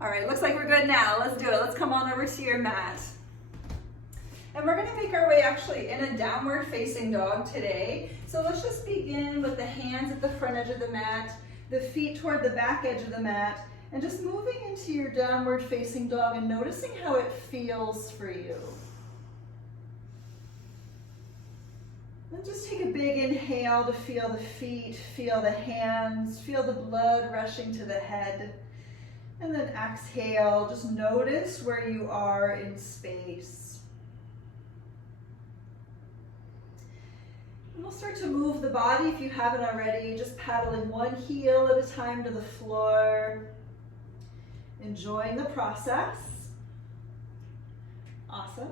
All right, looks like we're good now. Let's do it. Let's come on over to your mat. And we're gonna make our way actually in a downward facing dog today. So let's just begin with the hands at the front edge of the mat, the feet toward the back edge of the mat, and just moving into your downward facing dog and noticing how it feels for you. Then just take a big inhale to feel the feet, feel the hands, feel the blood rushing to the head. And then exhale, just notice where you are in space. And we'll start to move the body if you haven't already, just paddling one heel at a time to the floor. Enjoying the process. Awesome.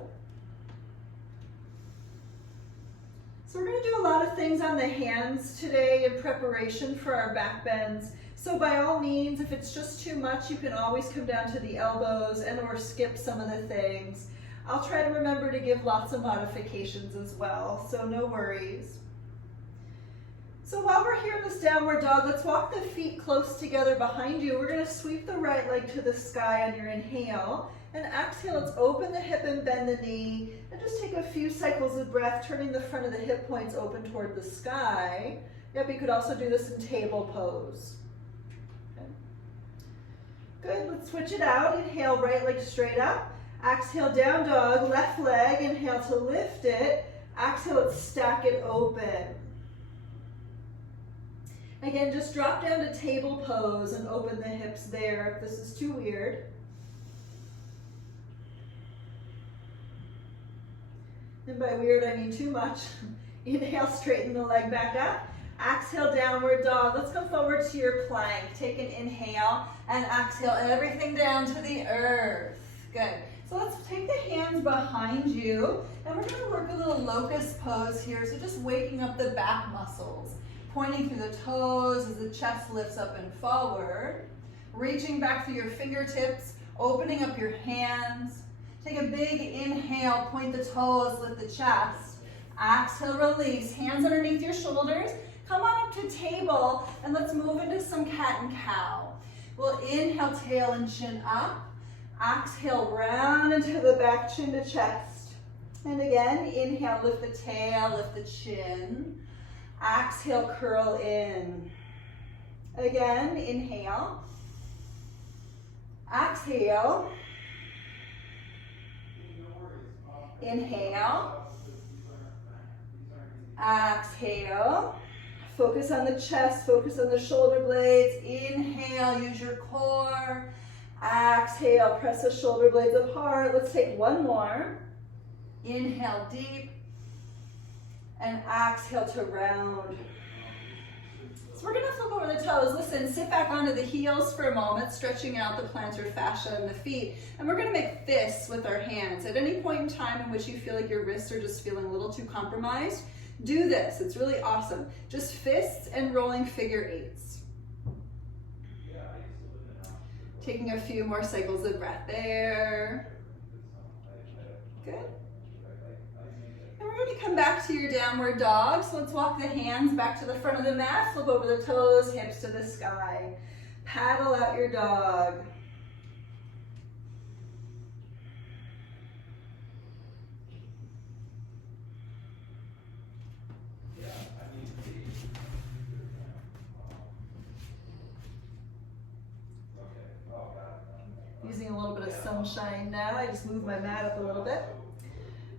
So we're going to do a lot of things on the hands today in preparation for our back bends. So by all means, if it's just too much, you can always come down to the elbows and or skip some of the things. I'll try to remember to give lots of modifications as well, so no worries. So while we're here in this downward dog, let's walk the feet close together behind you. We're going to sweep the right leg to the sky on your inhale. And exhale, let's open the hip and bend the knee. And just take a few cycles of breath, turning the front of the hip points open toward the sky. Yep, you could also do this in table pose. Okay. Good, let's switch it out. Inhale, right leg straight up. Exhale, down dog, left leg. Inhale to lift it. Exhale, let's stack it open. Again, just drop down to table pose and open the hips there if this is too weird. And by weird, I mean too much. Inhale, straighten the leg back up. Exhale, downward dog. Let's come forward to your plank. Take an inhale and exhale everything down to the earth. Good. So let's take the hands behind you and we're going to work a little locust pose here. So just waking up the back muscles. Pointing through the toes as the chest lifts up and forward. Reaching back through your fingertips, opening up your hands. Take a big inhale, point the toes, lift the chest. Exhale, release, hands underneath your shoulders. Come on up to table and let's move into some cat and cow. We'll inhale, tail and chin up. Exhale, round into the back, chin to chest. And again, inhale, lift the tail, lift the chin. Exhale, curl in. Again, inhale. Exhale. Inhale. Exhale. Focus on the chest, focus on the shoulder blades. Inhale, use your core. Exhale, press the shoulder blades apart. Let's take one more. Inhale deep. And exhale to round. So we're going to flip over the toes. Listen, sit back onto the heels for a moment, stretching out the plantar fascia in the feet. And we're going to make fists with our hands. At any point in time in which you feel like your wrists are just feeling a little too compromised, do this. It's really awesome. Just fists and rolling figure eights. Taking a few more cycles of breath there. Good. And we're going to come back to your downward dog. So let's walk the hands back to the front of the mat, flip over the toes, hips to the sky. Paddle out your dog. Using a little bit of sunshine now. I just moved my mat up a little bit.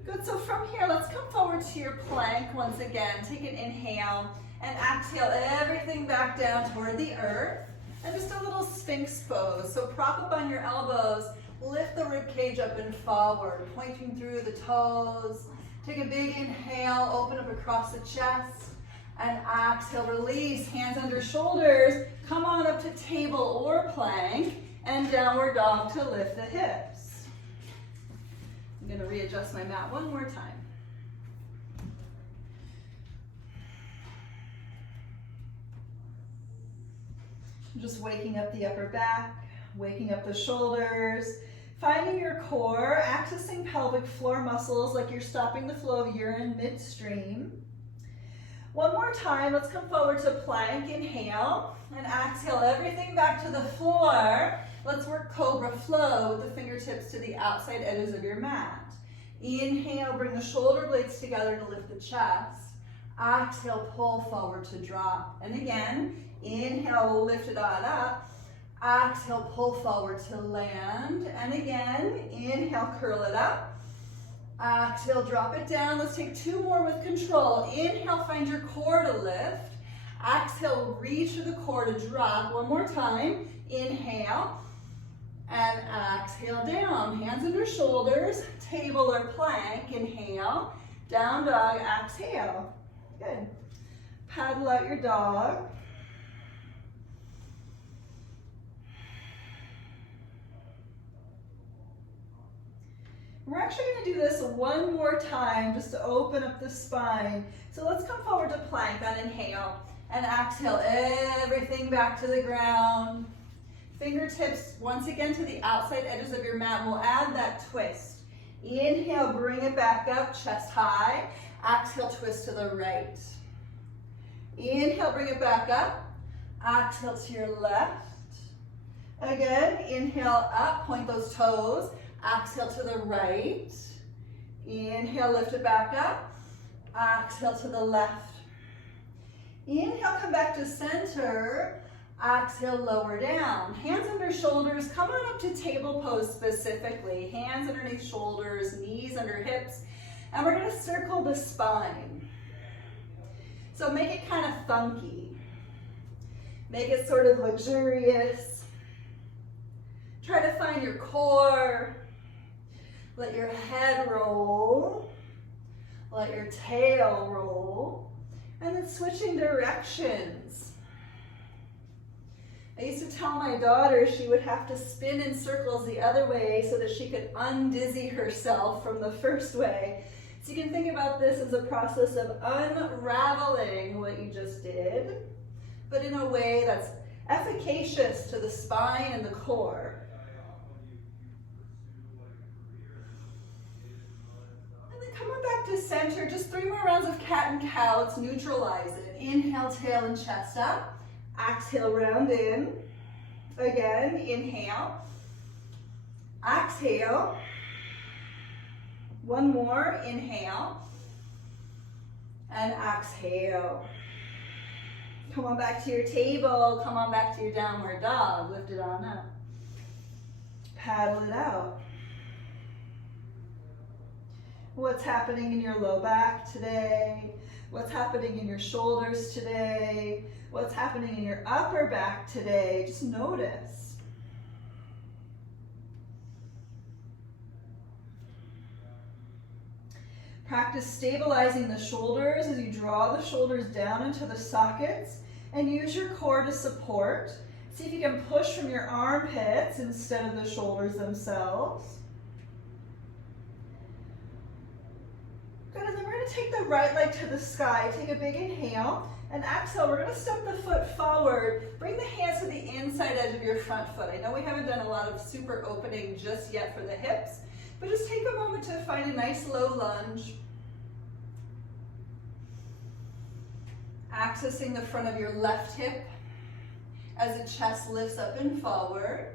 Good, so from here, let's come forward to your plank once again. Take an inhale and exhale everything back down toward the earth. And just a little Sphinx pose. So prop up on your elbows, lift the rib cage up and forward, pointing through the toes. Take a big inhale, open up across the chest. And exhale, release, hands under shoulders. Come on up to table or plank. And downward dog to lift the hips. I'm going to readjust my mat one more time. Just waking up the upper back, waking up the shoulders, finding your core, accessing pelvic floor muscles like you're stopping the flow of urine midstream. One more time, let's come forward to plank, inhale, and exhale everything back to the floor. Let's work Cobra Flow with the fingertips to the outside edges of your mat. Inhale, bring the shoulder blades together to lift the chest. Exhale, pull forward to drop. And again, inhale, lift it on up. Exhale, pull forward to land. And again, inhale, curl it up. Exhale, drop it down. Let's take two more with control. Inhale, find your core to lift. Exhale, reach for the core to drop. One more time. Inhale. And exhale down. Hands under shoulders. Table or plank. Inhale. Down dog. Exhale. Good. Paddle out your dog. We're actually going to do this one more time just to open up the spine. So let's come forward to plank on inhale and exhale everything back to the ground. Fingertips once again to the outside edges of your mat. We'll add that twist. Inhale, bring it back up, chest high. Exhale, twist to the right. Inhale, bring it back up. Exhale to your left. Again, inhale up, point those toes. Exhale to the right. Inhale, lift it back up. Exhale to the left. Inhale, come back to center. Exhale, lower down. Hands under shoulders. Come on up to table pose specifically. Hands underneath shoulders, knees under hips. And we're going to circle the spine. So make it kind of funky. Make it sort of luxurious. Try to find your core. Let your head roll. Let your tail roll. And then switching directions. I used to tell my daughter she would have to spin in circles the other way so that she could undizzy herself from the first way. So you can think about this as a process of unraveling what you just did, but in a way that's efficacious to the spine and the core. Come on back to center, just 3 more rounds of cat and cow. Let's neutralize it. Inhale, tail and chest up. Exhale, round in. Again, inhale. Exhale. One more, inhale. And exhale. Come on back to your table. Come on back to your downward dog. Lift it on up. Paddle it out. What's happening in your low back today? What's happening in your shoulders today? What's happening in your upper back today? Just notice. Practice stabilizing the shoulders as you draw the shoulders down into the sockets and use your core to support. See if you can push from your armpits instead of the shoulders themselves. Good, and then we're going to take the right leg to the sky. Take a big inhale and exhale. We're going to step the foot forward. Bring the hands to the inside edge of your front foot. I know we haven't done a lot of super opening just yet for the hips, but just take a moment to find a nice low lunge. Accessing the front of your left hip as the chest lifts up and forward.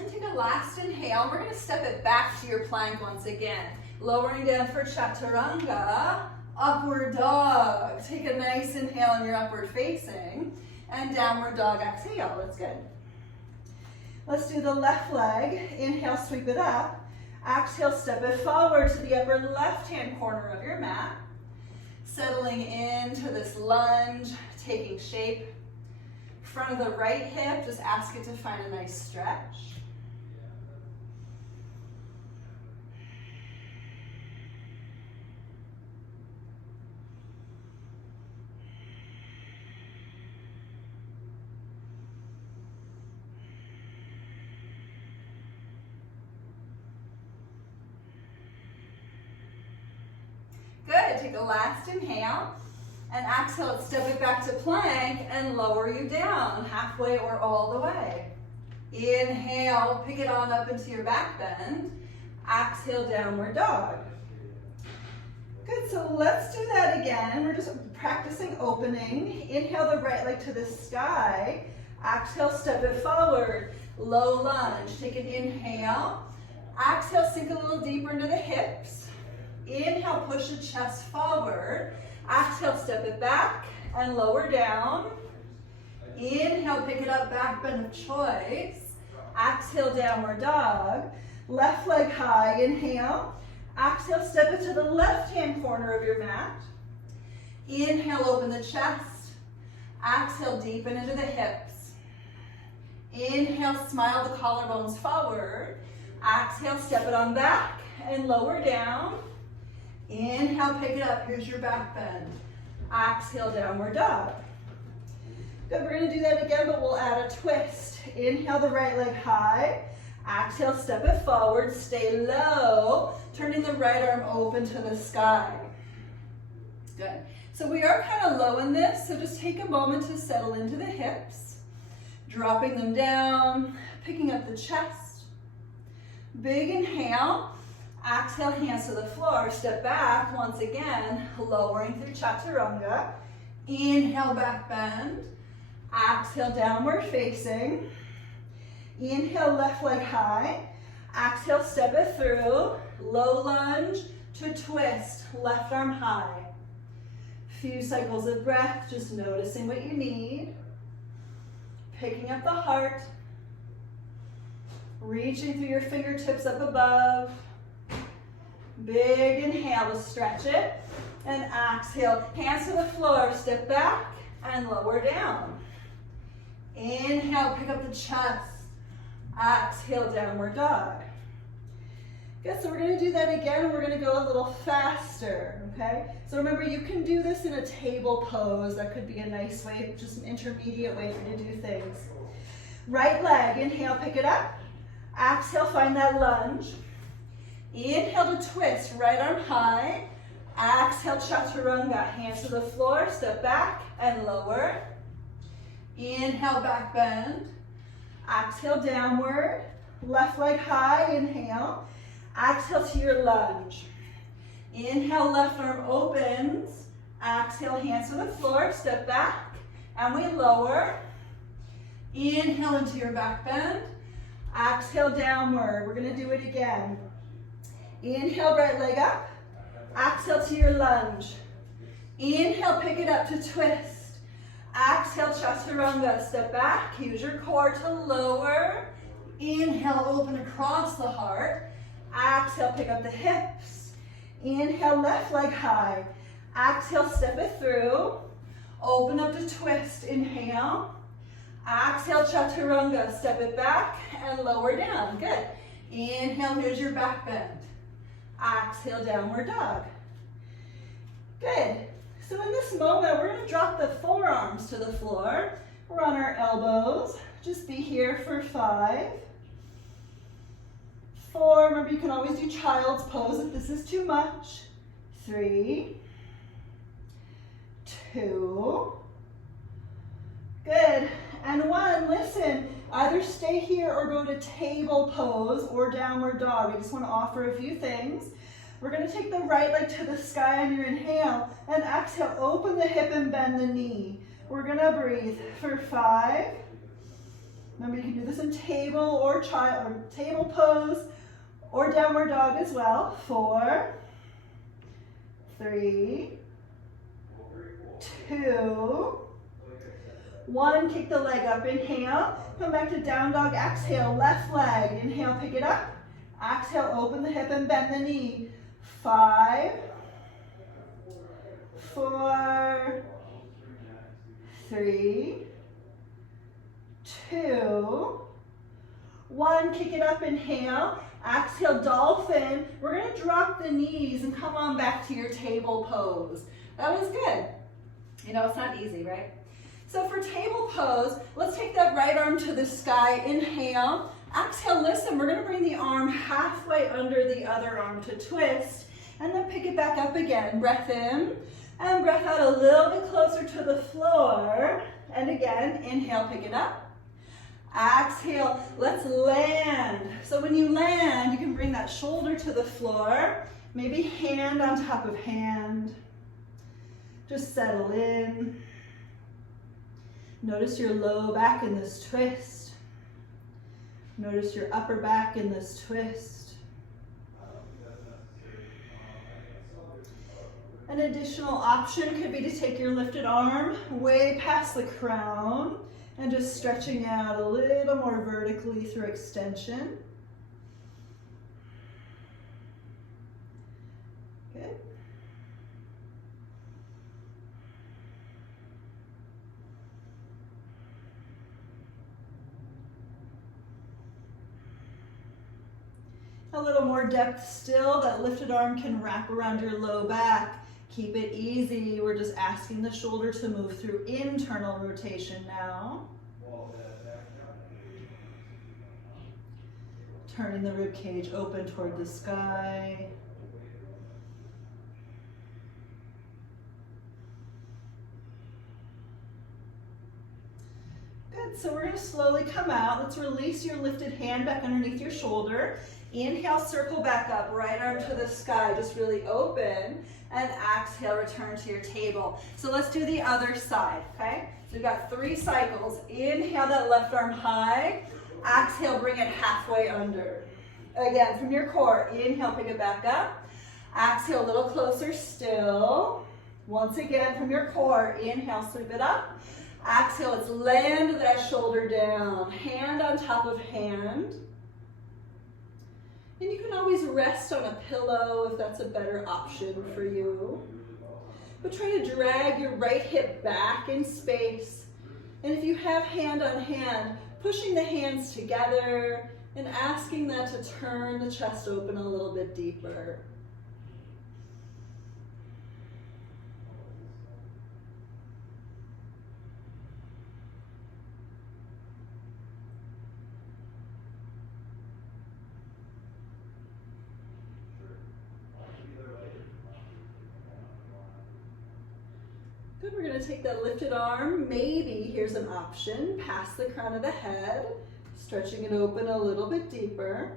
And take a last inhale. We're going to step it back to your plank once again. Lowering down for chaturanga, upward dog. Take a nice inhale in your upward facing. And downward dog, exhale. That's good. Let's do the left leg. Inhale, sweep it up. Exhale, step it forward to the upper left-hand corner of your mat. Settling into this lunge, taking shape. Front of the right hip, just ask it to find a nice stretch. Good, take a last inhale, and exhale, step it back to plank and lower you down, halfway or all the way. Inhale, pick it on up into your back bend. Exhale, downward dog. Good, so let's do that again. We're just practicing opening. Inhale the right leg to the sky. Exhale, step it forward. Low lunge. Take an inhale. Exhale, sink a little deeper into the hips. Inhale, push the chest forward. Exhale, step it back and lower down. Inhale, pick it up, back bend of choice. Exhale, downward dog. Left leg high, inhale. Exhale, step it to the left-hand corner of your mat. Inhale, open the chest. Exhale, deepen into the hips. Inhale, smile the collarbones forward. Exhale, step it on back and lower down. Inhale, pick it up. Here's your back bend. Exhale, downward dog. Good, we're gonna do that again, but we'll add a twist. Inhale the right leg high. Exhale, step it forward, stay low, turning the right arm open to the sky. Good. So we are kind of low in this, so just take a moment to settle into the hips, dropping them down, picking up the chest. Big inhale. Exhale, hands to the floor, step back once again, lowering through chaturanga. Inhale, back bend. Exhale, downward facing. Inhale, left leg high. Exhale, step it through. Low lunge to twist, left arm high. Few cycles of breath, just noticing what you need. Picking up the heart. Reaching through your fingertips up above. Big inhale to stretch it. And exhale, hands to the floor, step back and lower down. Inhale, pick up the chest. Exhale, downward dog. Good, so we're gonna do that again, and we're gonna go a little faster, okay? So remember, you can do this in a table pose. That could be a nice way, just an intermediate way for you to do things. Right leg, inhale, pick it up. Exhale, find that lunge. Inhale to twist, right arm high. Exhale, chaturanga, hands to the floor, step back and lower. Inhale, back bend. Exhale, downward. Left leg high, inhale. Exhale to your lunge. Inhale, left arm opens. Exhale, hands to the floor, step back, and we lower. Inhale into your back bend. Exhale, downward. We're gonna do it again. Inhale, right leg up. Exhale to your lunge. Inhale, pick it up to twist. Exhale, chaturanga, step back. Use your core to lower. Inhale, open across the heart. Exhale, pick up the hips. Inhale, left leg high. Exhale, step it through. Open up to twist, inhale. Exhale, chaturanga, step it back and lower down, good. Inhale, here's your back bend. Exhale, downward dog. Good. So in this moment, we're gonna drop the forearms to the floor. We're on our elbows. Just be here for 5, 4, remember you can always do child's pose if this is too much. 3, 2, good. And 1, listen, either stay here or go to table pose or downward dog. I just want to offer a few things. We're going to take the right leg to the sky on your inhale and exhale, open the hip and bend the knee. We're going to breathe for 5. Remember, you can do this in table or table pose or downward dog as well. 4, 3, 2, 1. Kick the leg up, inhale. Come back to down dog, exhale, left leg. Inhale, pick it up. Exhale, open the hip and bend the knee. 5, 4, 3, 2, 1. Kick it up, inhale. Exhale, dolphin. We're going to drop the knees and come on back to your table pose. That was good. You know, it's not easy, right? So for table pose, let's take that right arm to the sky. Inhale. Exhale, listen, we're going to bring the arm halfway under the other arm to twist, and then pick it back up again. Breath in, and breath out a little bit closer to the floor. And again, inhale, pick it up. Exhale, let's land. So when you land, you can bring that shoulder to the floor, Maybe hand on top of hand. Just settle in. Notice your low back in this twist. Notice your upper back in this twist. An additional option could be to take your lifted arm way past the crown and just stretching out a little more vertically through extension. Good. A little more depth still. That lifted arm can wrap around your low back. Keep it easy. We're just asking the shoulder to move through internal rotation now. Turning the rib cage open toward the sky. Good, so we're going to slowly come out. Let's release your lifted hand back underneath your shoulder. Inhale, circle back up, right arm to the sky, just really open. And exhale, return to your table. So let's do the other side, okay? So we've got 3 cycles. Inhale that left arm high. Exhale, bring it halfway under. Again, from your core, inhale, pick it back up. Exhale, a little closer still. Once again, from your core, inhale, sweep it up. Exhale, let's land that shoulder down. Hand on top of hand. And you can always rest on a pillow if that's a better option for you. But try to drag your right hip back in space. And if you have hand on hand, pushing the hands together and asking that to turn the chest open a little bit deeper. Good, we're going to take that lifted arm. Maybe, here's an option, past the crown of the head, stretching it open a little bit deeper.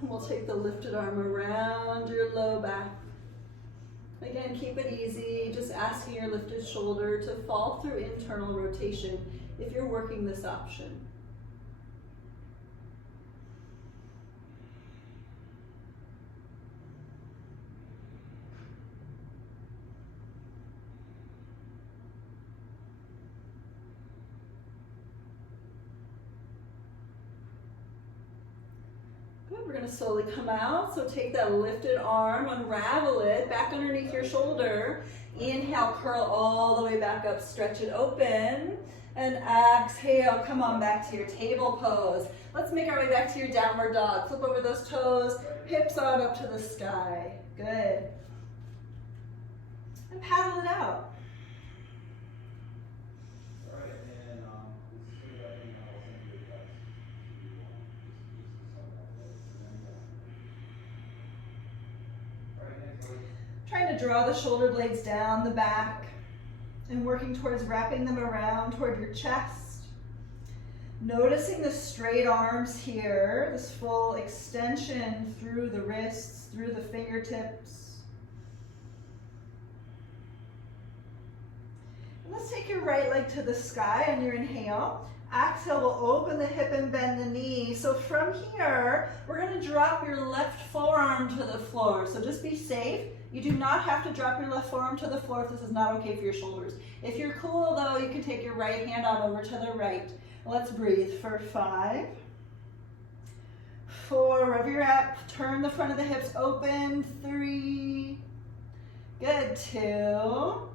And we'll take the lifted arm around your low back. Again, keep it easy, just asking your lifted shoulder to fall through internal rotation if you're working this option. Good, we're going to slowly come out. So take that lifted arm, unravel it back underneath your shoulder. Inhale, curl all the way back up, stretch it open. And exhale, come on back to your table pose. Let's make our way back to your downward dog. Flip over those toes, hips on up to the sky. Good. And paddle it out. Trying to draw the shoulder blades down the back and working towards wrapping them around toward your chest. Noticing the straight arms here, this full extension through the wrists, through the fingertips. And let's take your right leg to the sky on your inhale. Exhale, we'll open the hip and bend the knee. So from here, we're going to drop your left forearm to the floor. So just be safe. You do not have to drop your left forearm to the floor if this is not okay for your shoulders. If you're cool though, you can take your right hand on over to the right. Let's breathe for 5, 4, wherever you're at, turn the front of the hips open, 3, good, 2,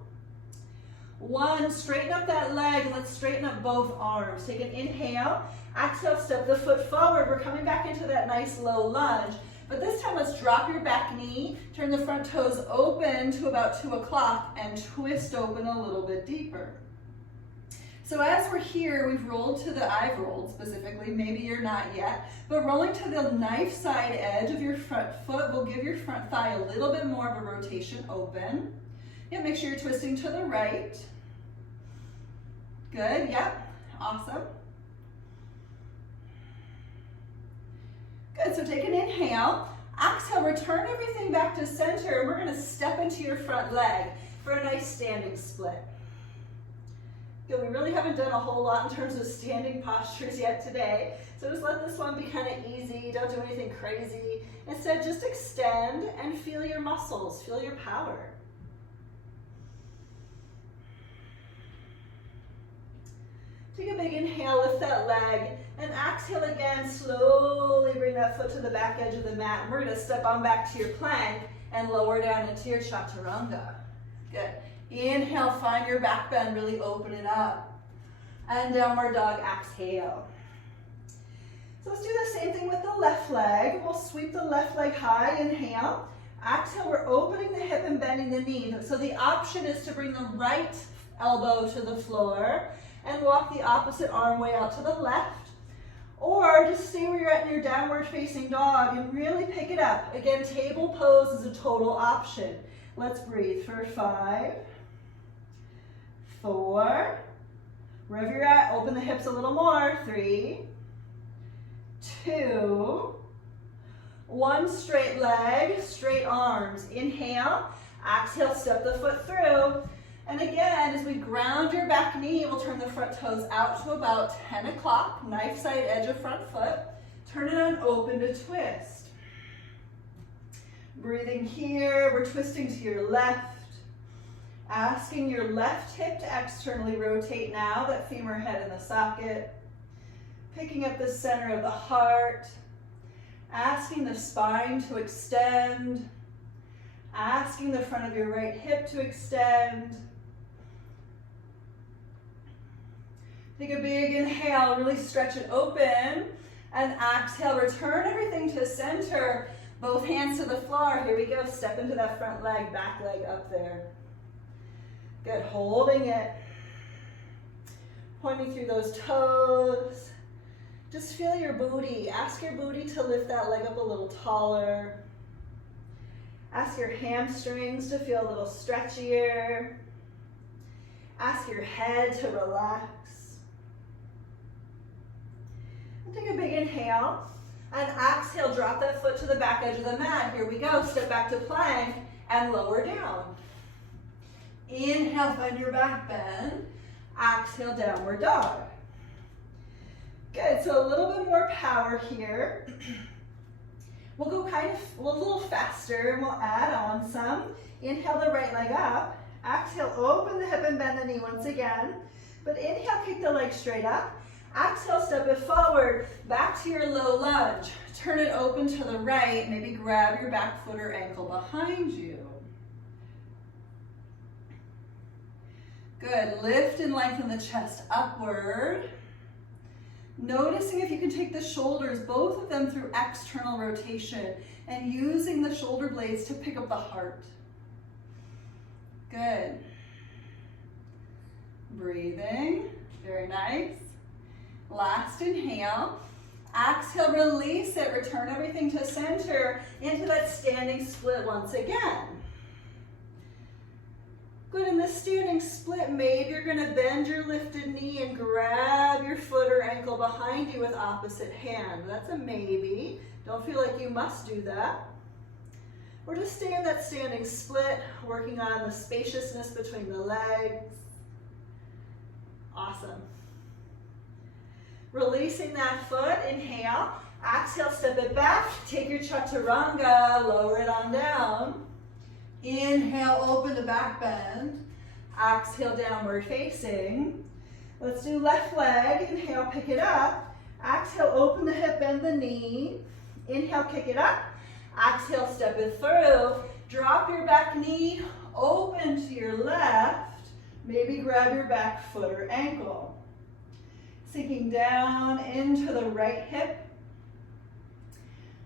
1, straighten up that leg, and let's straighten up both arms. Take an inhale, exhale, step the foot forward. We're coming back into that nice low lunge. But this time, let's drop your back knee, turn the front toes open to about 2 o'clock, and twist open a little bit deeper. So as we're here, I've rolled specifically, maybe you're not yet, but rolling to the knife side edge of your front foot will give your front thigh a little bit more of a rotation open. Yeah, make sure you're twisting to the right. Good, yep, awesome. Good, so take an inhale. Exhale, return everything back to center, and we're gonna step into your front leg for a nice standing split. Good, we really haven't done a whole lot in terms of standing postures yet today, so just let this one be kind of easy. Don't do anything crazy. Instead, just extend and feel your muscles, feel your power. Take a big inhale, lift that leg, and exhale again, slowly bring that foot to the back edge of the mat. And we're gonna step on back to your plank and lower down into your chaturanga. Good. Inhale, find your back bend, really open it up. And downward dog, exhale. So let's do the same thing with the left leg. We'll sweep the left leg high, inhale. Exhale, we're opening the hip and bending the knee. So the option is to bring the right elbow to the floor and walk the opposite arm way out to the left. Or just stay where you're at in your downward facing dog and really pick it up. Again, table pose is a total option. Let's breathe for 5, 4, wherever you're at, open the hips a little more. 3, 2, 1, straight leg, straight arms. Inhale, exhale, step the foot through. And again, as we ground your back knee, we'll turn the front toes out to about 10 o'clock, knife side edge of front foot. Turn it on open to twist. Breathing here, we're twisting to your left. Asking your left hip to externally rotate now, that femur head in the socket. Picking up the center of the heart. Asking the spine to extend. Asking the front of your right hip to extend. Take a big inhale, really stretch it open. And exhale, return everything to center. Both hands to the floor. Here we go, step into that front leg, back leg up there. Good, holding it. Pointing through those toes. Just feel your booty. Ask your booty to lift that leg up a little taller. Ask your hamstrings to feel a little stretchier. Ask your head to relax. And take a big inhale. And exhale, drop that foot to the back edge of the mat. Here we go, step back to plank and lower down. Inhale, find your back bend. Exhale, downward dog. Good, so a little bit more power here. We'll go a little faster and we'll add on some. Inhale the right leg up. Exhale, open the hip and bend the knee once again. But inhale, kick the leg straight up. Exhale, step it forward, back to your low lunge. Turn it open to the right, maybe grab your back foot or ankle behind you. Good, lift and lengthen the chest upward. Noticing if you can take the shoulders, both of them through external rotation, and using the shoulder blades to pick up the heart. Good. Breathing, very nice. Last inhale. Exhale, release it, return everything to center into that standing split once again. Good, in this standing split, maybe you're gonna bend your lifted knee and grab your foot or ankle behind you with opposite hand. That's a maybe. Don't feel like you must do that. Or just stay in that standing split, working on the spaciousness between the legs. Awesome. Releasing that foot, inhale. Exhale, step it back. Take your chaturanga, lower it on down. Inhale, open to back bend. Exhale, downward facing. Let's do left leg. Inhale, pick it up. Exhale, open the hip, bend the knee. Inhale, kick it up. Exhale, step it through. Drop your back knee, open to your left. Maybe grab your back foot or ankle. Sinking down into the right hip.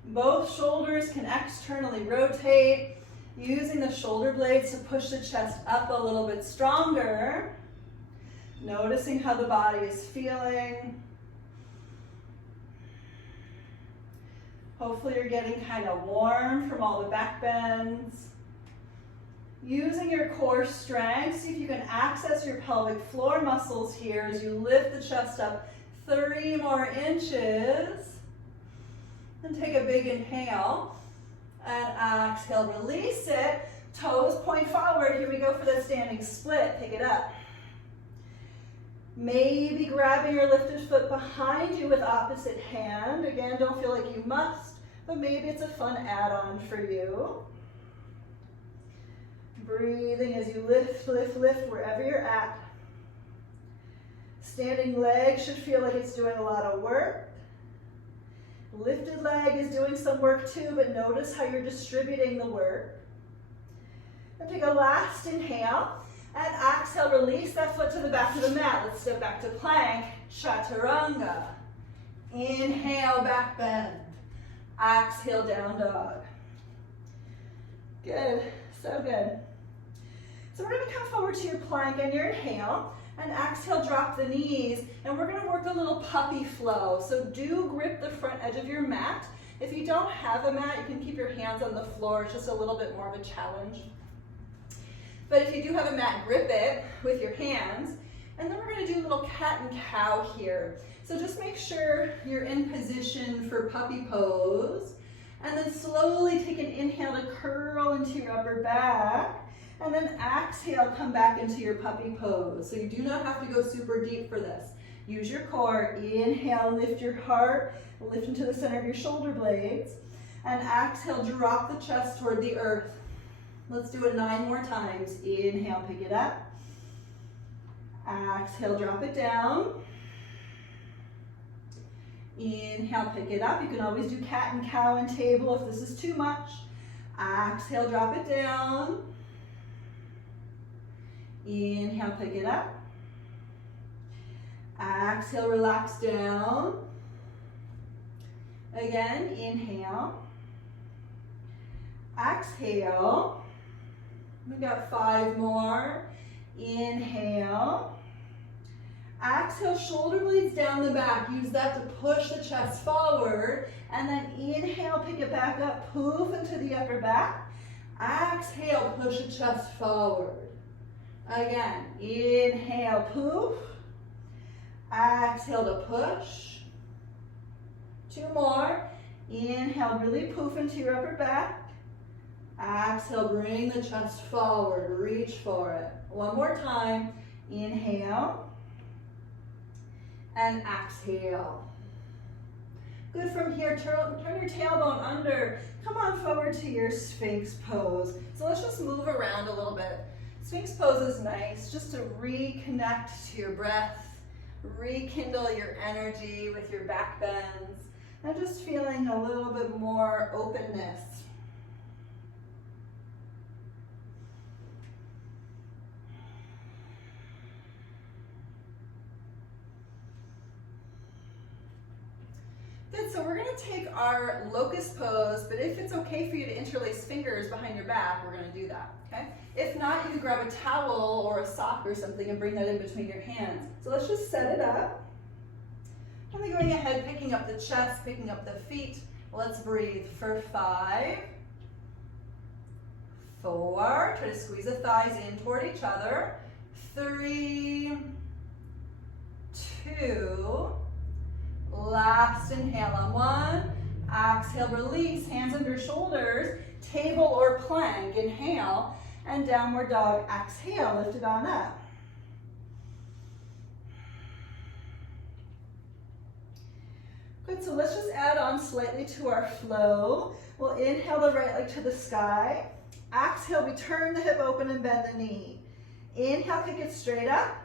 Both shoulders can externally rotate, using the shoulder blades to push the chest up a little bit stronger. Noticing how the body is feeling. Hopefully you're getting kind of warm from all the back bends. Using your core strength, see if you can access your pelvic floor muscles here as you lift the chest up 3 more inches. And take a big inhale. And exhale, release it. Toes point forward. Here we go for the standing split. Pick it up. Maybe grabbing your lifted foot behind you with opposite hand. Again, don't feel like you must, but maybe it's a fun add-on for you. Breathing as you lift, lift, lift wherever you're at. Standing leg should feel like it's doing a lot of work. Lifted leg is doing some work too, but notice how you're distributing the work. And take a last inhale, and exhale, release that foot to the back of the mat. Let's step back to plank, chaturanga. Inhale, back bend. Exhale, down dog. Good, so good. So we're gonna come forward to your plank and your inhale, and exhale, drop the knees, and we're gonna work a little puppy flow. So do grip the front edge of your mat. If you don't have a mat, you can keep your hands on the floor. It's just a little bit more of a challenge. But if you do have a mat, grip it with your hands. And then we're gonna do a little cat and cow here. So just make sure you're in position for puppy pose. And then slowly take an inhale to curl into your upper back. And then exhale, come back into your puppy pose. So you do not have to go super deep for this. Use your core. Inhale, lift your heart, lift into the center of your shoulder blades. And exhale, drop the chest toward the earth. Let's do it 9 more times. Inhale, pick it up. Exhale, drop it down. Inhale, pick it up. You can always do cat and cow and table if this is too much. Exhale, drop it down. Inhale, pick it up. Exhale, relax down. Again, inhale. Exhale. We got 5 more. Inhale. Exhale, shoulder blades down the back. Use that to push the chest forward. And then inhale, pick it back up, poof into the upper back. Exhale, push the chest forward. Again, inhale, poof. Exhale to push. 2 more. Inhale, really poof into your upper back. Exhale, bring the chest forward, reach for it. 1 more time. Inhale. And exhale. Good. From here, turn your tailbone under. Come on forward to your Sphinx Pose. So let's just move around a little bit. Sphinx Pose is nice just to reconnect to your breath, rekindle your energy with your back bends, and just feeling a little bit more openness. Good, so we're gonna take our Locust Pose, but if it's okay for you to interlace fingers behind your back, we're gonna do that, okay? If not, you can grab a towel or a sock or something and bring that in between your hands. So let's just set it up. And then going ahead, picking up the chest, picking up the feet. Let's breathe for 5, 4, try to squeeze the thighs in toward each other. 3, 2, last inhale on 1. Exhale, release, hands under shoulders, table or plank. Inhale, and downward dog. Exhale, lift it on up. Good, so let's just add on slightly to our flow. We'll inhale the right leg to the sky. Exhale, we turn the hip open and bend the knee. Inhale, kick it straight up.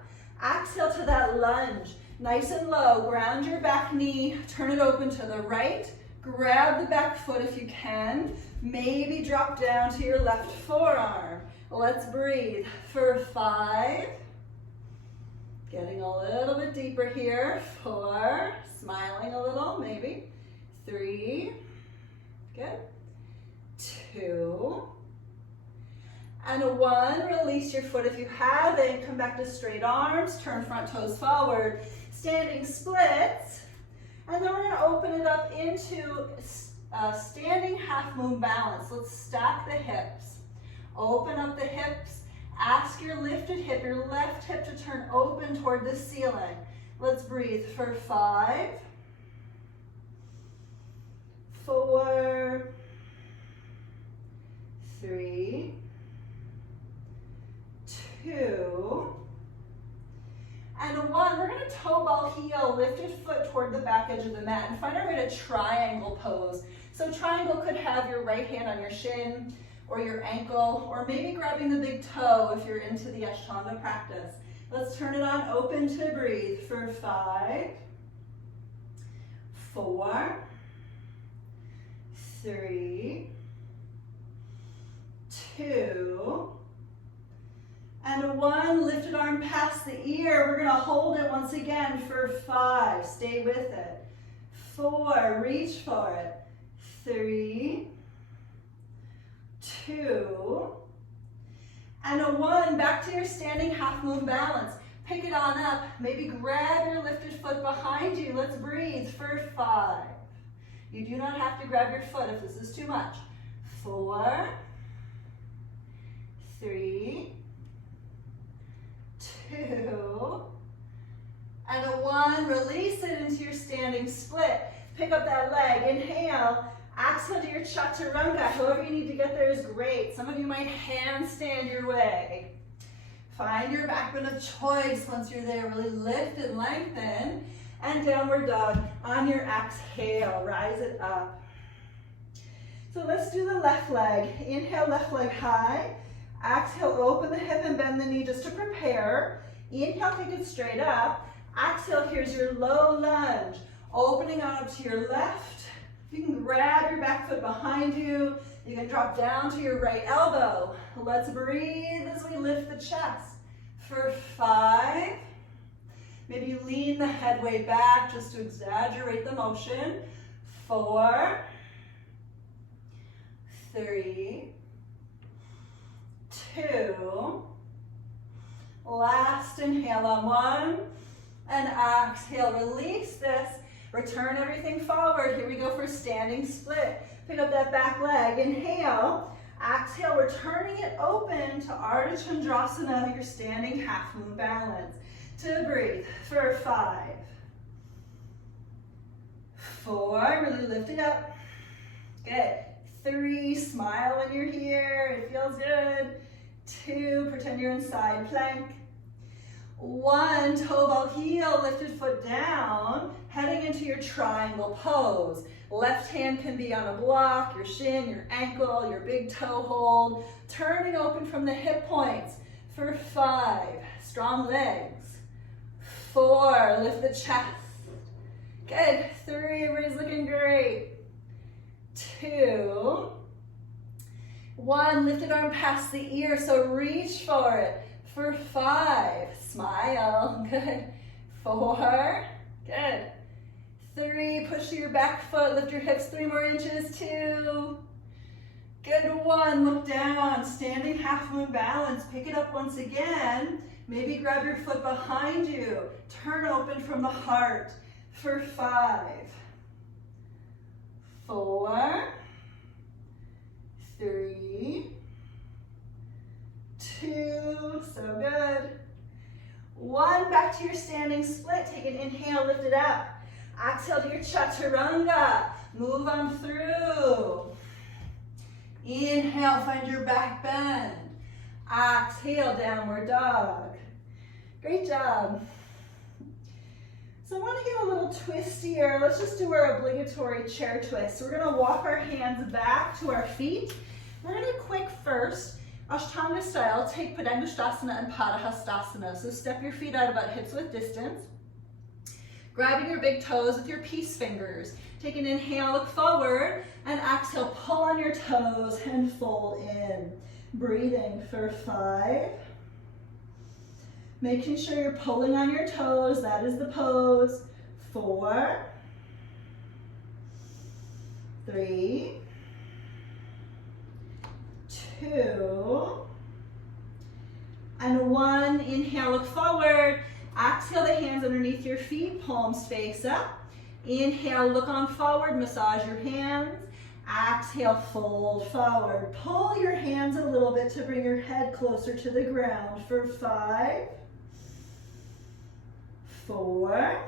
Exhale to that lunge. Nice and low, ground your back knee, turn it open to the right, grab the back foot if you can, maybe drop down to your left forearm. Let's breathe for 5, getting a little bit deeper here, 4, smiling a little, maybe, 3, good, 2, And 1, release your foot if you haven't. Come back to straight arms, turn front toes forward. Standing splits. And then we're going to open it up into standing half moon balance. Let's stack the hips. Open up the hips. Ask your lifted hip, your left hip, to turn open toward the ceiling. Let's breathe for 5, 4, 3, 2, and 1. We're going to toe ball heel, lifted foot toward the back edge of the mat, and find our way to triangle pose. So triangle could have your right hand on your shin, or your ankle, or maybe grabbing the big toe if you're into the Ashtanga practice. Let's turn it on, open to breathe for 5, 4, 3, 2, and 1. Lifted arm past the ear. We're going to hold it once again for 5. Stay with it. 4, reach for it. 3, 2, and a 1. Back to your standing half moon balance. Pick it on up. Maybe grab your lifted foot behind you. Let's breathe for 5. You do not have to grab your foot if this is too much. 4, 3, 2, and a 1. Release it into your standing split. Pick up that leg. Inhale. Exhale to your chaturanga. However you need to get there is great. Some of you might handstand your way. Find your back bend of choice once you're there. Really lift and lengthen. And downward dog. On your exhale, rise it up. So let's do the left leg. Inhale, left leg high. Exhale, open the hip and bend the knee just to prepare. Inhale, take it straight up. Exhale, here's your low lunge. Opening up to your left. You can grab your back foot behind you. You can drop down to your right elbow. Let's breathe as we lift the chest. For 5. Maybe you lean the head way back just to exaggerate the motion. 4, 3, 2. Last inhale on 1. And exhale, release this. Return everything forward. Here we go for standing split. Pick up that back leg. Inhale. Exhale. We're turning it open to Ardha Chandrasana, your standing half moon balance. To breathe for 5, 4. Really lift it up. Good. 3. Smile when you're here. It feels good. 2. Pretend you're in side plank. 1. Toe ball heel, lifted foot down, heading into your triangle pose. Left hand can be on a block, your shin, your ankle, your big toe hold. Turning open from the hip points for 5. Strong legs. 4. Lift the chest. Good. 3. Everybody's looking great. 2. 1. Lifted arm past the ear, so reach for it. For 5, smile, good. 4, good. 3, push to your back foot, lift your hips 3 more inches. 2, good. 1, look down, standing half moon balance. Pick it up once again. Maybe grab your foot behind you. Turn open from the heart. For 5, 4, 3, 2, so good. 1, back to your standing split. Take an inhale, lift it up. Exhale to your chaturanga. Move on through. Inhale, find your back bend. Exhale, downward dog. Great job. So I want to get a little twist here. Let's just do our obligatory chair twist. So we're going to walk our hands back to our feet. We're going to quick first. Ashtanga style, take Padangusthasana and Padahastasana. So step your feet out about hips width distance. Grabbing your big toes with your peace fingers. Take an inhale, look forward, and exhale, pull on your toes and fold in. Breathing for 5. Making sure you're pulling on your toes, that is the pose. 4, 3, 2, And one, inhale, look forward. Exhale the hands underneath your feet, palms face up. Inhale, look on forward, massage your hands. Exhale, fold forward. Pull your hands a little bit to bring your head closer to the ground for 5, 4,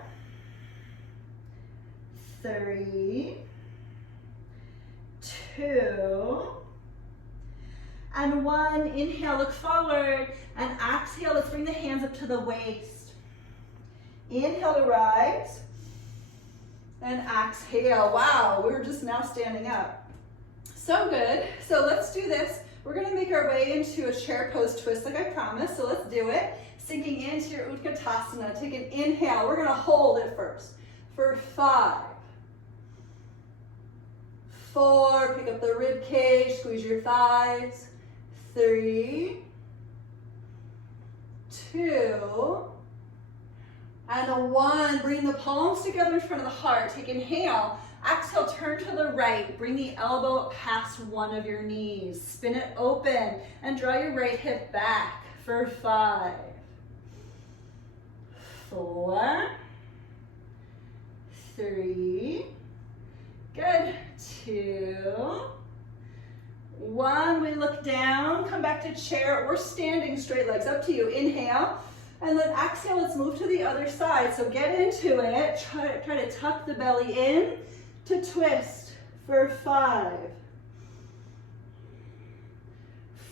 3, 2, and 1. Inhale, look forward, and exhale, let's bring the hands up to the waist. Inhale to rise, and exhale. Wow, we're just now standing up. So good. So let's do this. We're gonna make our way into a chair pose twist like I promised, so let's do it. Sinking into your Utkatasana, take an inhale. We're gonna hold it first for 5, 4, pick up the rib cage, squeeze your thighs. 3, 2, and a 1. Bring the palms together in front of the heart. Take inhale. Exhale, turn to the right. Bring the elbow past one of your knees. Spin it open and draw your right hip back for 5, 4, 3, good, 2, 1. We look down, come back to chair or standing, straight legs, up to you. Inhale, and then exhale, let's move to the other side. So get into it, try to tuck the belly in to twist for 5,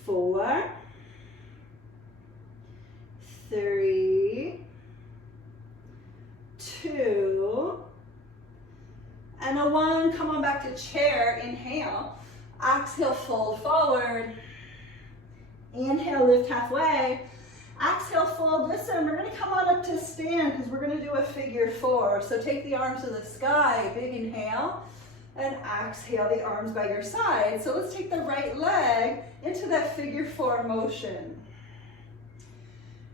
4, 3, 2, and a 1. Come on back to chair, inhale. Exhale, fold forward. Inhale, lift halfway. Exhale, fold. Listen, we're gonna come on up to stand because we're gonna do a figure 4. So take the arms to the sky, big inhale, and exhale the arms by your side. So let's take the right leg into that figure 4 motion.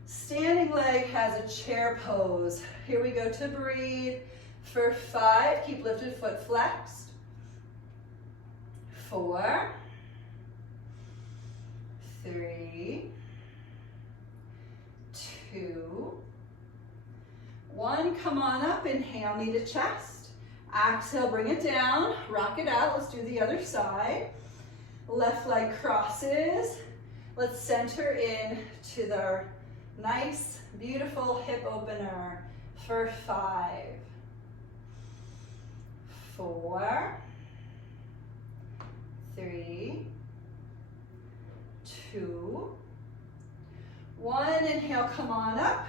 Standing leg has a chair pose. Here we go to breathe. For 5, keep lifted foot flexed. 4, 3, 2, 1. Come on up, inhale, knee to chest. Exhale, bring it down, rock it out. Let's do the other side. Left leg crosses. Let's center in to the nice, beautiful hip opener for 5, 4, 3, 2, 1. Inhale, come on up.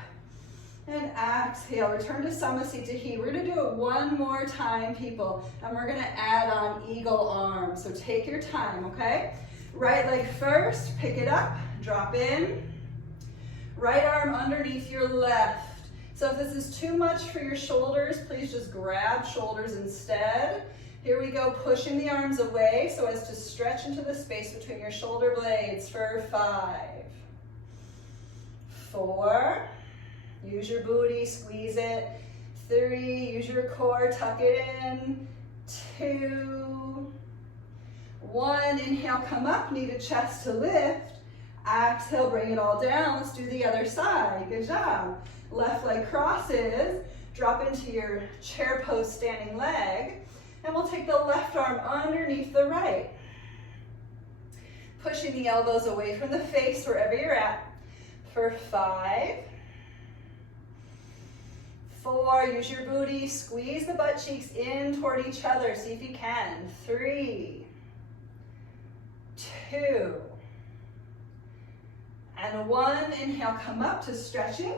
And exhale, return to Samasthiti. We're gonna do it one more time, people. And we're gonna add on eagle arms. So take your time, okay? Right leg first, pick it up, drop in. Right arm underneath your left. So if this is too much for your shoulders, please just grab shoulders instead. Here we go, pushing the arms away so as to stretch into the space between your shoulder blades for 5, 4, use your booty, squeeze it. 3, use your core, tuck it in. 2, 1, inhale, come up, knee to chest to lift. Exhale, bring it all down. Let's do the other side, good job. Left leg crosses, drop into your chair pose standing leg. And we'll take the left arm underneath the right. Pushing the elbows away from the face wherever you're at. For 5, 4, use your booty, squeeze the butt cheeks in toward each other, see if you can. 3, 2, and 1. Inhale, come up to stretching.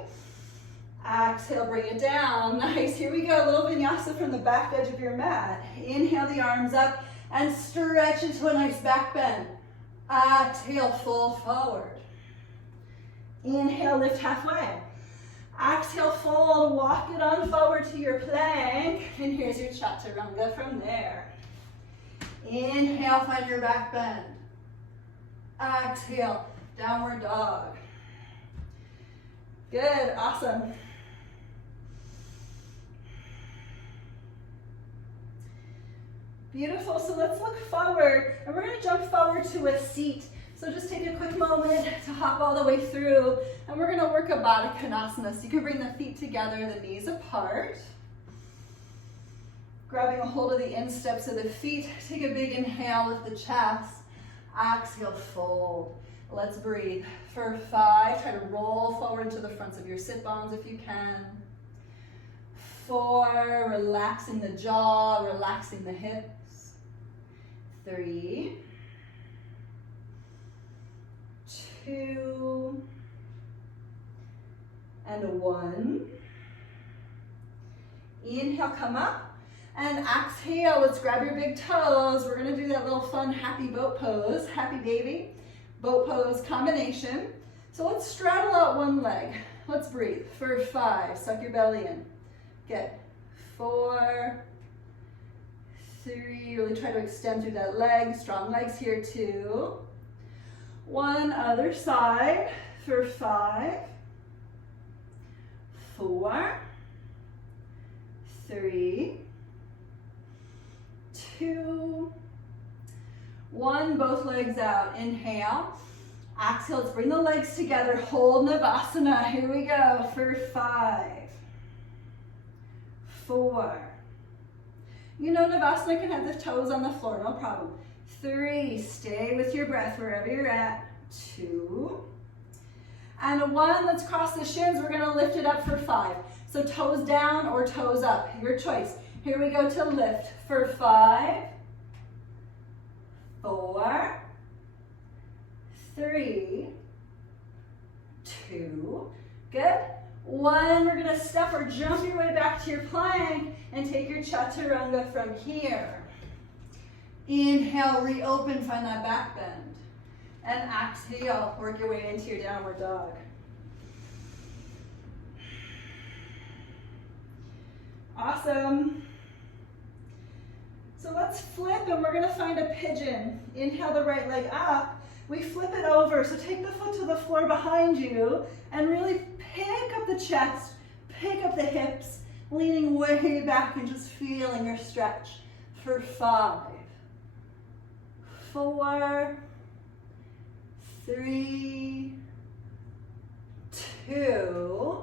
Exhale, bring it down. Nice. Here we go. A little vinyasa from the back edge of your mat. Inhale the arms up and stretch into a nice back bend. Exhale, fold forward. Inhale, lift halfway. Exhale, fold, walk it on forward to your plank. And here's your chaturanga from there. Inhale, find your back bend. Exhale, downward dog. Good, awesome. Beautiful, so let's look forward, and we're gonna jump forward to a seat. So just take a quick moment to hop all the way through, and we're gonna work a Baddha Konasana. So you can bring the feet together, the knees apart. Grabbing a hold of the insteps of the feet. Take a big inhale with the chest. Exhale, fold. Let's breathe. For 5, try to roll forward into the fronts of your sit bones if you can. 4, relaxing the jaw, relaxing the hips. 3, 2, and 1. Inhale, come up. And exhale, let's grab your big toes. We're gonna do that little fun happy boat pose, happy baby, boat pose combination. So let's straddle out one leg. Let's breathe. For 5, suck your belly in. Good. 4, 3, really try to extend through that leg. Strong legs here, 2. 1, other side. For 5, 4, 3, 2, 1, both legs out. Inhale. Exhale, let's bring the legs together. Hold Navasana. Here we go. For 5, 4. You know Navasana can have the toes on the floor, no problem. 3, stay with your breath wherever you're at. 2, and 1, let's cross the shins. We're gonna lift it up for 5. So toes down or toes up, your choice. Here we go to lift for 5, 4, 3, 2, good. 1, we're gonna step or jump your way back to your plank and take your chaturanga from here. Inhale, reopen, find that back bend. And exhale, work your way into your downward dog. Awesome. So let's flip and we're gonna find a pigeon. Inhale the right leg up. We flip it over, so take the foot to the floor behind you and really pick up the chest, pick up the hips, leaning way back and just feeling your stretch. For 5, 4, 3, 2,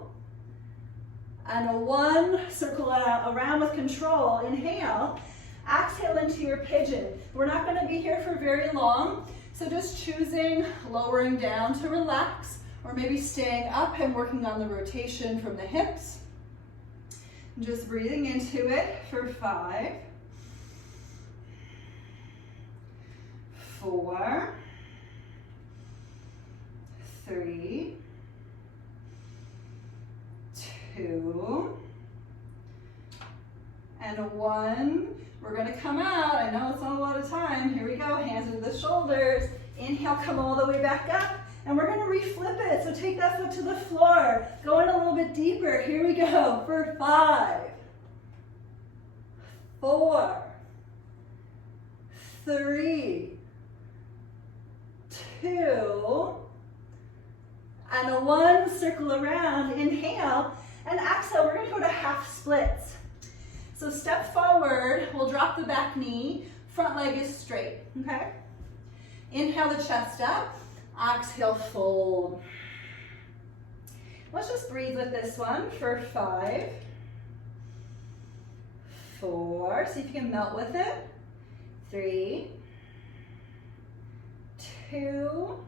and a 1. Circle around with control. Inhale. Exhale into your pigeon. We're not going to be here for very long, so just choosing lowering down to relax, or maybe staying up and working on the rotation from the hips. Just breathing into it for 5, 4, 3, 2, and 1. We're gonna come out. I know it's not a lot of time. Here we go, hands into the shoulders. Inhale, come all the way back up. And we're gonna reflip it. So take that foot to the floor. Go in a little bit deeper. Here we go for 5, 4, 3, 2, and a 1. Circle around. Inhale and exhale. We're gonna go to half splits. So step forward, we'll drop the back knee, front leg is straight, okay? Inhale the chest up, exhale, fold. Let's just breathe with this one for 5, 4, see if you can melt with it. 3, 2,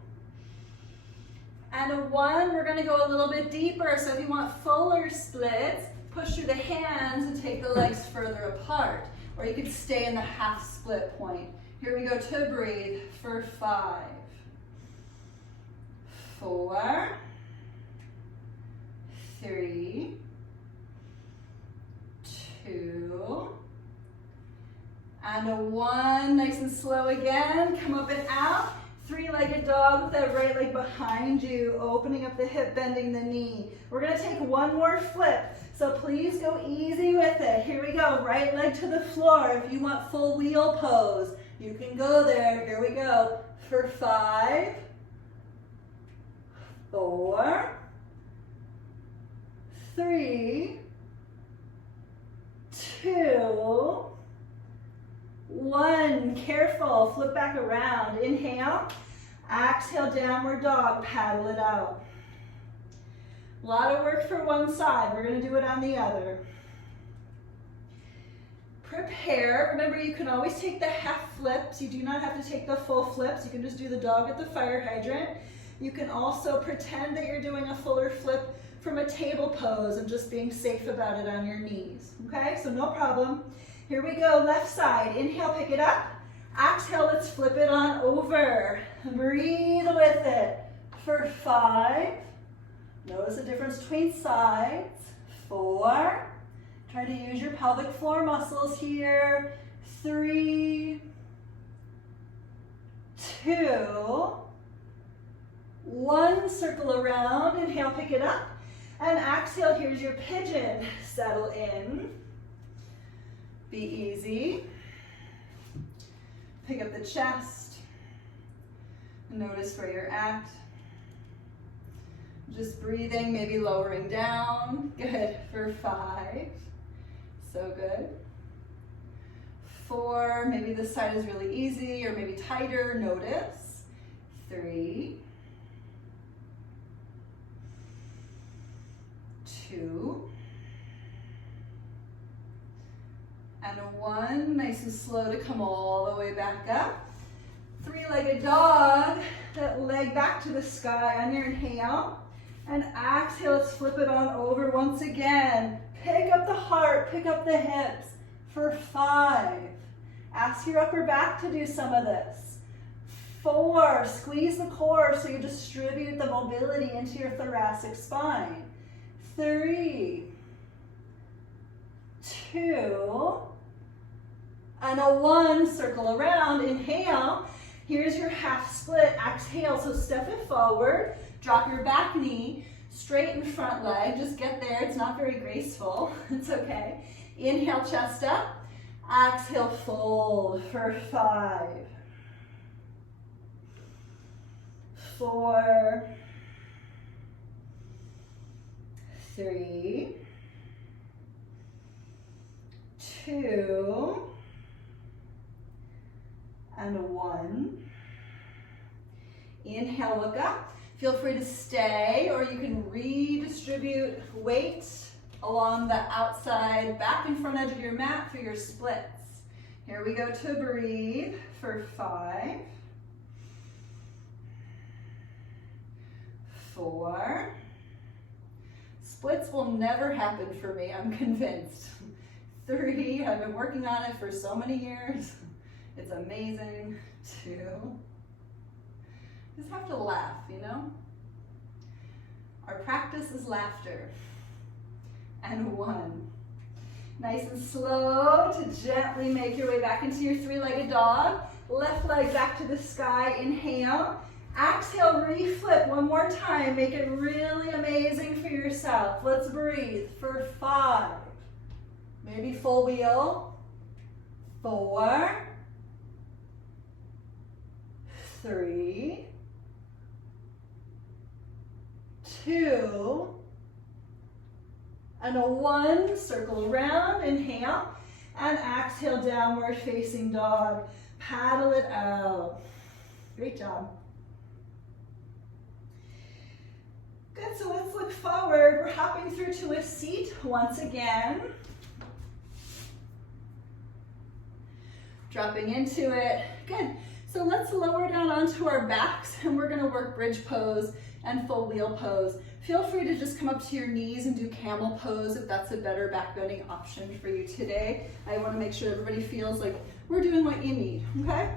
and a 1. We're gonna go a little bit deeper, so if you want fuller splits, push through the hands and take the legs further apart, or you could stay in the half split point. Here we go to breathe for 5, 4, 3, 2, and a 1. Nice and slow again. Come up and out. 3-legged dog with that right leg behind you, opening up the hip, bending the knee. We're gonna take 1 more flip, so please go easy with it. Here we go, right leg to the floor. If you want full wheel pose, you can go there. Here we go, for 5, 4, 3, 2, 1. Careful, flip back around. Inhale. Exhale, downward dog, paddle it out. A lot of work for one side. We're gonna do it on the other. Prepare. Remember, you can always take the half flips. You do not have to take the full flips. You can just do the dog at the fire hydrant. You can also pretend that you're doing a fuller flip from a table pose and just being safe about it on your knees. Okay, so no problem. Here we go, left side. Inhale, pick it up. Exhale, let's flip it on over. Breathe with it for 5. Notice the difference between sides. 4. Try to use your pelvic floor muscles here. 3, 2, 1. Circle around. Inhale, pick it up. And exhale, here's your pigeon. Settle in. Be easy. Pick up the chest. Notice where you're at. Just breathing, maybe lowering down. Good, for 5. So good. 4, maybe this side is really easy or maybe tighter, notice. 3, 2, and 1. Nice and slow to come all the way back up. 3-legged dog, that leg back to the sky on your inhale. And exhale, let's flip it on over once again. Pick up the heart, pick up the hips for 5. Ask your upper back to do some of this. 4, squeeze the core so you distribute the mobility into your thoracic spine. 3, 2, and a 1, circle around, inhale. Here's your half split, exhale, so step it forward, drop your back knee, straighten front leg, just get there, it's not very graceful, it's okay. Inhale, chest up, exhale, fold for 5, 4, 3, 2, and 1. Inhale, look up. Feel free to stay, or you can redistribute weight along the outside, back and front edge of your mat for your splits. Here we go to breathe for 5, 4. Splits will never happen for me, I'm convinced. 3, I've been working on it for so many years. It's amazing. 2. Just have to laugh, you know? Our practice is laughter. And 1. Nice and slow to gently make your way back into your 3-legged dog. Left leg back to the sky, inhale. Exhale, reflip one more time. Make it really amazing for yourself. Let's breathe for 5. Maybe full wheel. 4, 3, 2, and a 1. Circle around, inhale, and exhale, downward facing dog. Paddle it out. Great job. Good, so let's look forward. We're hopping through to a seat once again. Dropping into it. Good. So let's lower down onto our backs and we're gonna work bridge pose and full wheel pose. Feel free to just come up to your knees and do camel pose if that's a better back bending option for you today. I wanna make sure everybody feels like we're doing what you need, okay?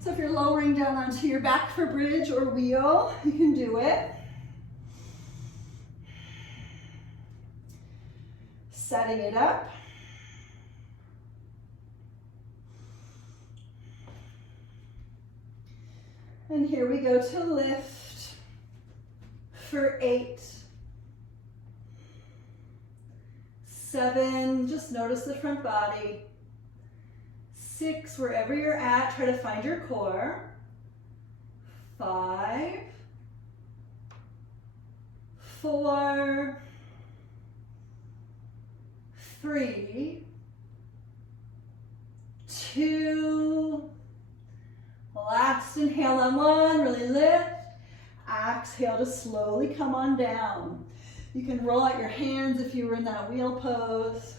So if you're lowering down onto your back for bridge or wheel, you can do it. Setting it up. And here we go to lift for 8, 7, just notice the front body. 6, wherever you're at, try to find your core. 5, 4, 3, 2, Last inhale on one, really lift. Exhale to slowly come on down. You can roll out your hands if you were in that wheel pose.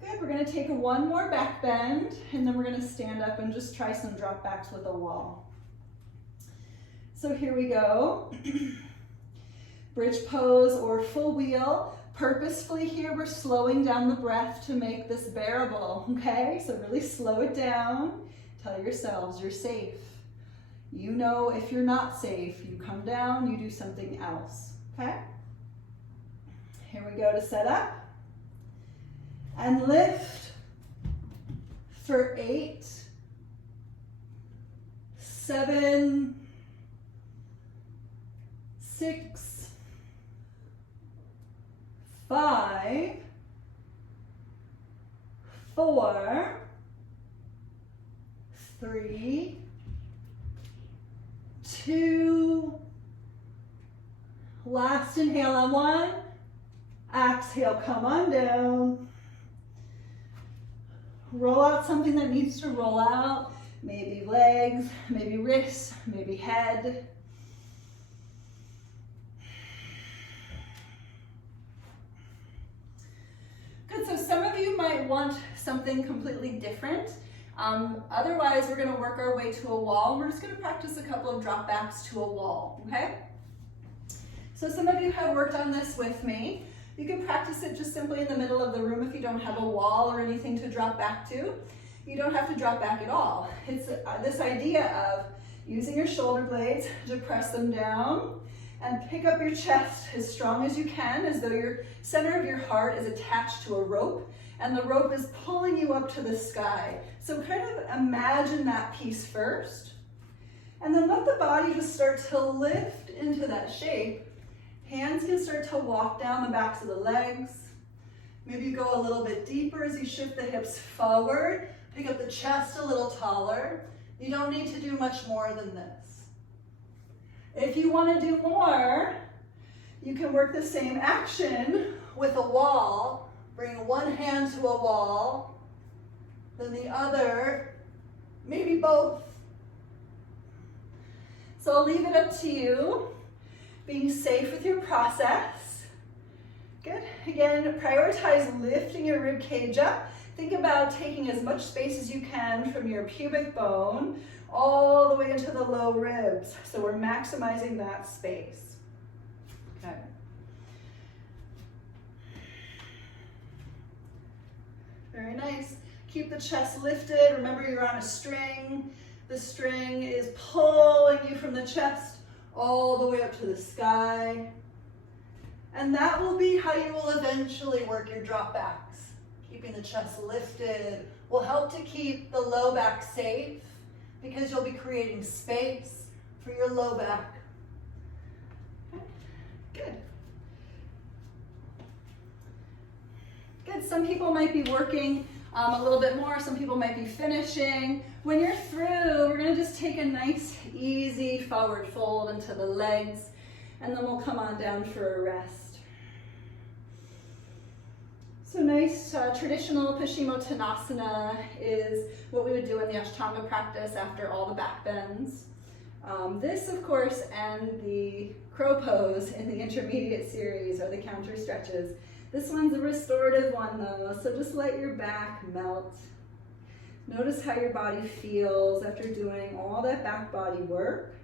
Good, we're gonna take one more back bend and then we're gonna stand up and just try some drop backs with a wall. So here we go. Bridge pose or full wheel. Purposefully here, we're slowing down the breath to make this bearable, okay? So really slow it down. Tell yourselves you're safe. You know if you're not safe, you come down, you do something else, okay? Here we go to set up. And lift for 8, 7, 6, 5, 4, 3, 2, last inhale on 1, exhale, come on down. Roll out something that needs to roll out, maybe legs, maybe wrists, maybe head. Good, so some of you might want something completely different. Otherwise, we're gonna work our way to a wall. We're just gonna practice a couple of drop backs to a wall, okay? So some of you have worked on this with me. You can practice it just simply in the middle of the room if you don't have a wall or anything to drop back to. You don't have to drop back at all. It's this idea of using your shoulder blades to press them down and pick up your chest as strong as you can, as though your center of your heart is attached to a rope and the rope is pulling you up to the sky. So kind of imagine that piece first, and then let the body just start to lift into that shape. Hands can start to walk down the backs of the legs. Maybe you go a little bit deeper as you shift the hips forward. Pick up the chest a little taller. You don't need to do much more than this. If you want to do more, you can work the same action with a wall. Bring one hand to a wall, then the other, maybe both. So I'll leave it up to you. Being safe with your process. Good. Again, prioritize lifting your rib cage up. Think about taking as much space as you can from your pubic bone all the way into the low ribs. So we're maximizing that space. Okay. Very nice. Keep the chest lifted. Remember, you're on a string. The string is pulling you from the chest all the way up to the sky. And that will be how you will eventually work your drop backs. Keeping the chest lifted will help to keep the low back safe because you'll be creating space for your low back. Okay. Good. Good. Some people might be working a little bit more. Some people might be finishing. When you're through, we're gonna just take a nice, easy forward fold into the legs, and then we'll come on down for a rest. So nice traditional Paschimottanasana is what we would do in the Ashtanga practice after all the back bends. This, of course, and the crow pose in the intermediate series are the counter stretches. This one's a restorative one though, so just let your back melt. Notice how your body feels after doing all that back body work.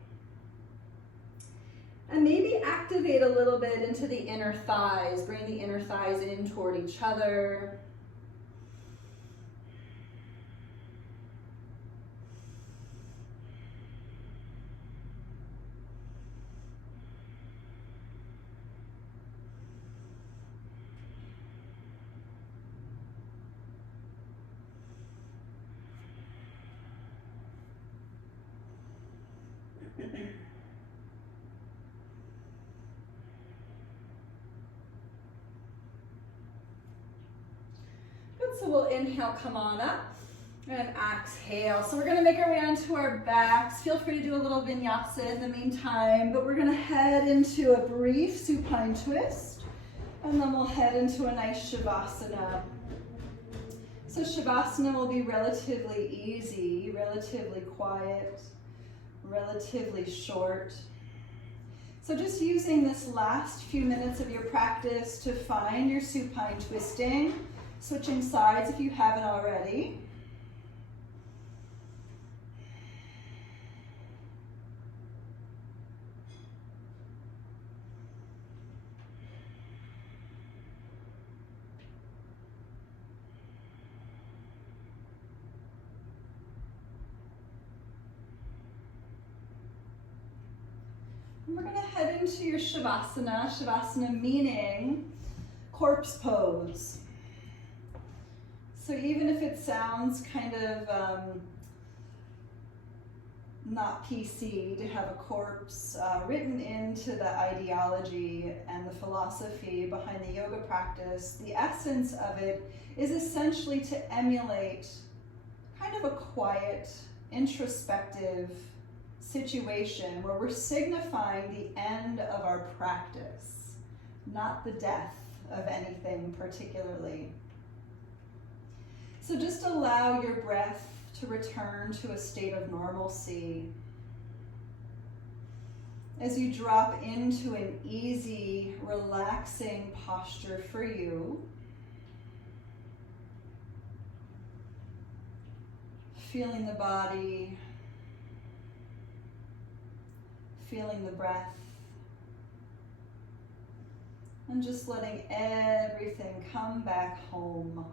And maybe activate a little bit into the inner thighs. Bring the inner thighs in toward each other. So we'll inhale, come on up, and exhale. So we're gonna make our way onto our backs. Feel free to do a little vinyasa in the meantime, but we're gonna head into a brief supine twist, and then we'll head into a nice Shavasana. So Shavasana will be relatively easy, relatively quiet, relatively short. So just using this last few minutes of your practice to find your supine twisting, switching sides if you haven't already. And we're going to head into your Shavasana. Shavasana meaning corpse pose. So even if it sounds kind of not PC to have a corpse written into the ideology and the philosophy behind the yoga practice, the essence of it is essentially to emulate kind of a quiet, introspective situation where we're signifying the end of our practice, not the death of anything particularly. So just allow your breath to return to a state of normalcy as you drop into an easy, relaxing posture for you. Feeling the body, feeling the breath, and just letting everything come back home.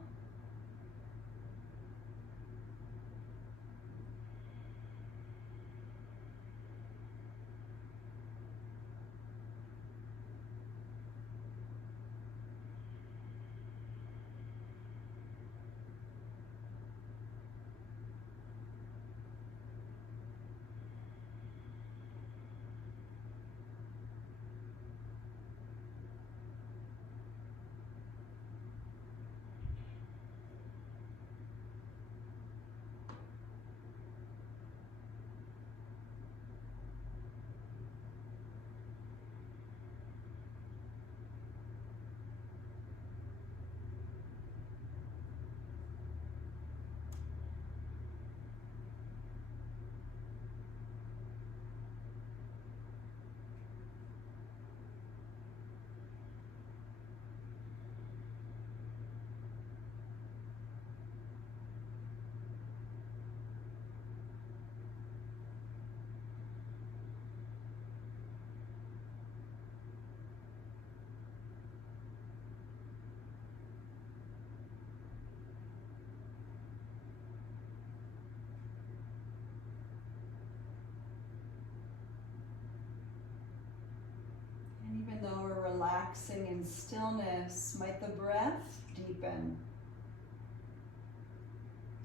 Even though we're relaxing in stillness, might the breath deepen?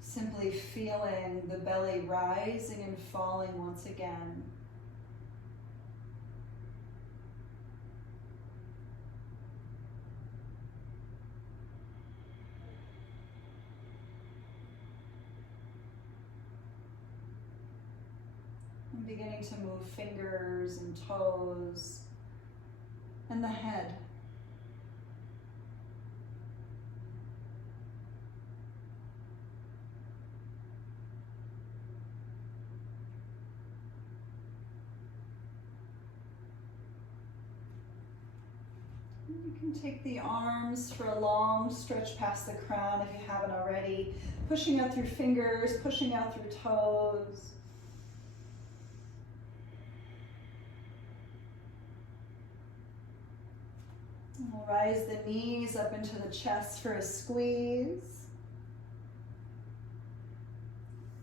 Simply feeling the belly rising and falling once again. And beginning to move fingers and toes. And the head. You can take the arms for a long stretch past the crown if you haven't already. Pushing out through fingers, pushing out through toes. We'll rise the knees up into the chest for a squeeze.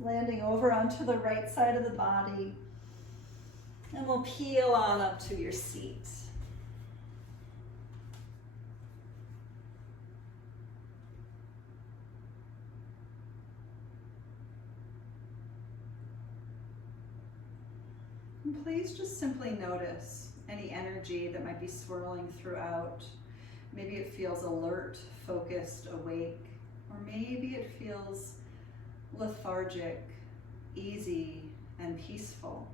Landing over onto the right side of the body. And we'll peel on up to your seat. And please just simply notice any energy that might be swirling throughout. Maybe it feels alert, focused, awake, or maybe it feels lethargic, easy, and peaceful.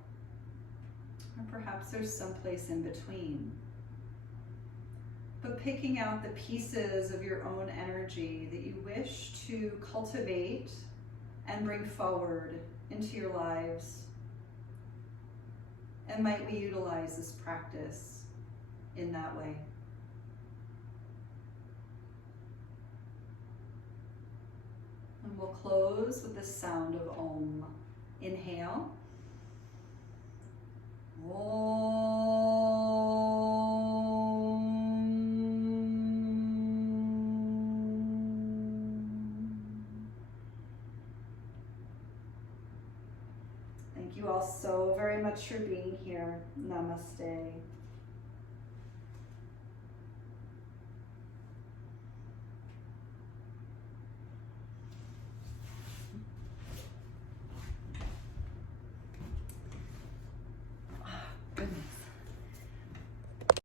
Or perhaps there's some place in between. but picking out the pieces of your own energy that you wish to cultivate and bring forward into your lives. And might we utilize this practice in that way? And we'll close with the sound of Om. Inhale. Thank you all so very much for being here. Namaste.